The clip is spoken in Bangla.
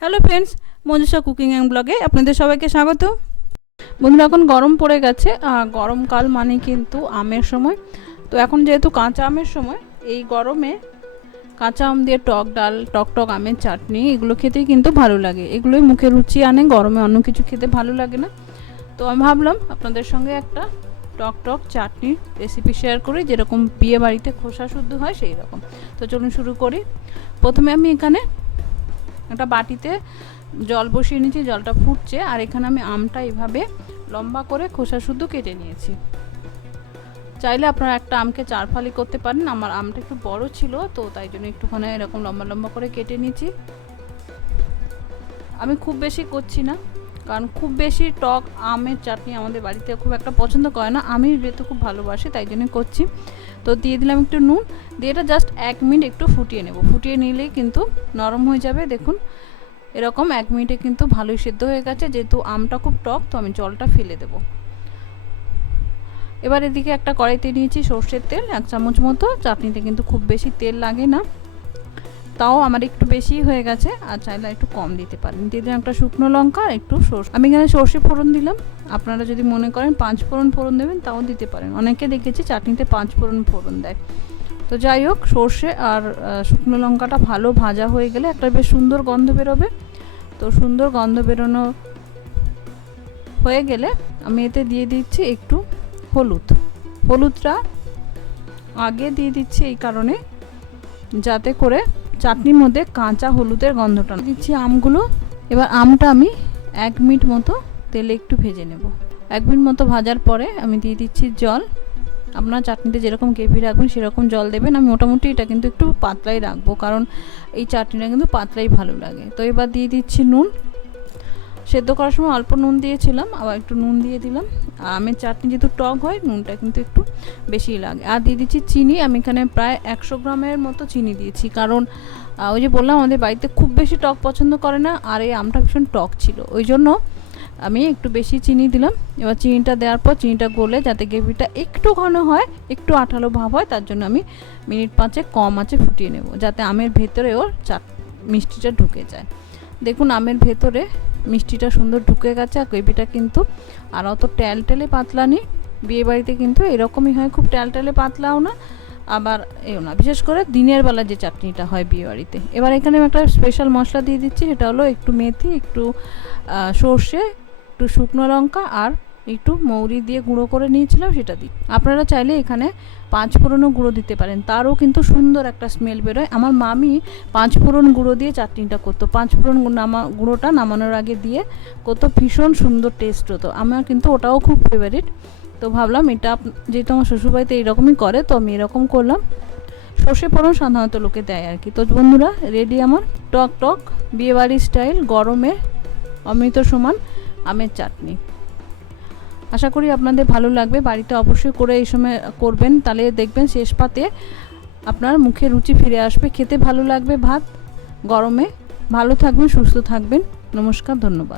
Hello friends, Manjusha cooking and ব্লগে আপনাদের সবাইকে স্বাগত। বন্ধুরা, এখন গরম পড়ে গেছে, গরমকাল মানে কিন্তু আমের সময়। তো এখন যেহেতু কাঁচা আমের সময়, এই গরমে কাঁচা আম দিয়ে টক ডাল, টক টক আমের চাটনি, এগুলো খেতেই কিন্তু ভালো লাগে। এগুলোই মুখে রুচি আনে, গরমে অন্য কিছু খেতে ভালো লাগে না। তো আমি ভাবলাম আপনাদের সঙ্গে একটা টক টক চাটনির রেসিপি শেয়ার করি, যেরকম বিয়ে বাড়িতে খোসা শুদ্ধ হয় সেই রকম। তো চলুন শুরু করি। প্রথমে আমি এখানে একটা বাটিতে জল বসিয়ে নিয়েছি, জলটা ফুটছে, আর এখানে আমি আমটা এইভাবে লম্বা করে খোসা শুদ্ধ কেটে নিয়েছি। চাইলে আপনারা একটা আমকে 4 ফালি করতে পারেন। আমার আমটা একটু বড় ছিল, তো তাই জন্য একটুখানি এরকম লম্বা লম্বা করে কেটে নিয়েছি। আমি খুব বেশি করছি না, কারণ খুব বেশি টক আমের চাটনি আমাদের বাড়িতে খুব একটা পছন্দ করে না। আমি যেহেতু খুব ভালোবাসি তাই জন্য করছি। তো দিয়ে দিলাম একটু নুন, দিয়ে এটা জাস্ট 1 মিনিট একটু ফুটিয়ে নেব। ফুটিয়ে নিলেই কিন্তু নরম হয়ে যাবে। দেখুন এরকম 1 মিনিটে কিন্তু ভালোই সেদ্ধ হয়ে গেছে। যেহেতু আমটা খুব টক, তো আমি জলটা ফেলে দেব। এবার এদিকে একটা কড়াইতে নিয়েছি সর্ষের তেল 1 চামচ মতো। চাটনিতে কিন্তু খুব বেশি তেল লাগে না, তাও আমার একটু বেশি হয়ে গেছে, আর চাইলে একটু কম দিতে পারেন। দিয়ে দিলাম একটা শুকনো লঙ্কা আর একটু সর্ষে। আমি এখানে সর্ষে ফোড়ন দিলাম। আপনারা যদি মনে করেন 5 ফোড়ন দেবেন তাও দিতে পারেন। অনেকে দেখেছি চাটনিতে 5 ফোড়ন দেয়। তো যাই হোক, সর্ষে আর শুকনো লঙ্কাটা ভালো ভাজা হয়ে গেলে একটা বেশ সুন্দর গন্ধ বেরোবে। তো সুন্দর গন্ধ বেরোনো হয়ে গেলে আমি এতে দিয়ে দিচ্ছি একটু হলুদটা আগে দিয়ে দিচ্ছি এই কারণে, যাতে করে চাটনির মধ্যে কাঁচা হলুদের গন্ধটা দিচ্ছি আমগুলো। এবার আমটা আমি 1 মিনিট মতো তেলে একটু ভেজে নেব। 1 মিনিট মতো ভাজার পরে আমি দিয়ে দিচ্ছি জল। আপনার চাটনিতে যেরকম গ্রেভি রাখবেন সেরকম জল দেবেন। আমি মোটামুটি এটা কিন্তু একটু পাতলাই রাখবো, কারণ এই চাটনিটা কিন্তু পাতলাই ভালো লাগে। তো এবার দিয়ে দিচ্ছি নুন। সেদ্ধ করার সময় অল্প নুন দিয়েছিলাম, আবার একটু নুন দিয়ে দিলাম। আমের চাটনি যেহেতু টক হয়, নুনটা কিন্তু একটু বেশি লাগে। আর দিয়ে দিচ্ছি চিনি। আমি এখানে প্রায় 100 গ্রামের মতো চিনি দিয়েছি, কারণ ওই যে বললাম আমাদের বাড়িতে খুব বেশি টক পছন্দ করে না, আর এই আমটা ভীষণ টক ছিল, ওই জন্য আমি একটু বেশি চিনি দিলাম। এবার চিনিটা দেওয়ার পর চিনিটা গলে যাতে গ্রেভিটা একটু ঘন হয়, একটু আঠালো ভাব হয়, তার জন্য আমি মিনিট 5 কম আঁচে ফুটিয়ে নেব, যাতে আমের ভেতরেও মিষ্টিটা ঢুকে যায়। দেখুন আমের ভেতরে মিষ্টিটা সুন্দর ঢুকে গেছে, আর গ্রেভিটা কিন্তু আর অত ট্যালটেলে পাতলা নেই। বিয়েবাড়িতে কিন্তু এরকমই হয়, খুব ট্যালটেলে পাতলাও না, আবার এও না, বিশেষ করে দিনের বেলা যে চাটনিটা হয় বিয়েবাড়িতে। এবার এখানে আমি একটা স্পেশাল মশলা দিয়ে দিচ্ছি, সেটা হলো একটু মেথি, একটু সর্ষে, একটু শুকনো লঙ্কা আর একটু মৌরি দিয়ে গুঁড়ো করে নিয়েছিলাম, সেটা দিই। আপনারা চাইলে এখানে 5 ফোড়নও গুঁড়ো দিতে পারেন, তারও কিন্তু সুন্দর একটা স্মেল বেরোয়। আমার মামি 5 ফোড়ন গুঁড়ো দিয়ে চাটনিটা করতো। 5 ফোড়ন গুঁড়োটা নামানোর আগে দিয়ে করতো, ভীষণ সুন্দর টেস্ট হতো। আমার কিন্তু ওটাও খুব ফেভারিট। তো ভাবলাম এটা যেহেতু আমার শ্বশুরবাড়িতে এইরকমই করে, তো আমি এরকম করলাম। সর্ষে ফোড়ন সাধারণত লোকে দেয় আর কি। তো বন্ধুরা, রেডি আমার টক টক বিয়েবাড়ি স্টাইল গরমে অমৃত সমান আমের চাটনি। আশা করি আপনাদের ভালো লাগবে। বাড়িতে অবশ্যই করে এই সময় করবেন, তাহলে দেখবেন শেষ পাতে আপনার মুখে রুচি ফিরে আসবে, খেতে ভালো লাগবে ভাত গরমে। ভালো থাকবেন, সুস্থ থাকবেন। নমস্কার, ধন্যবাদ।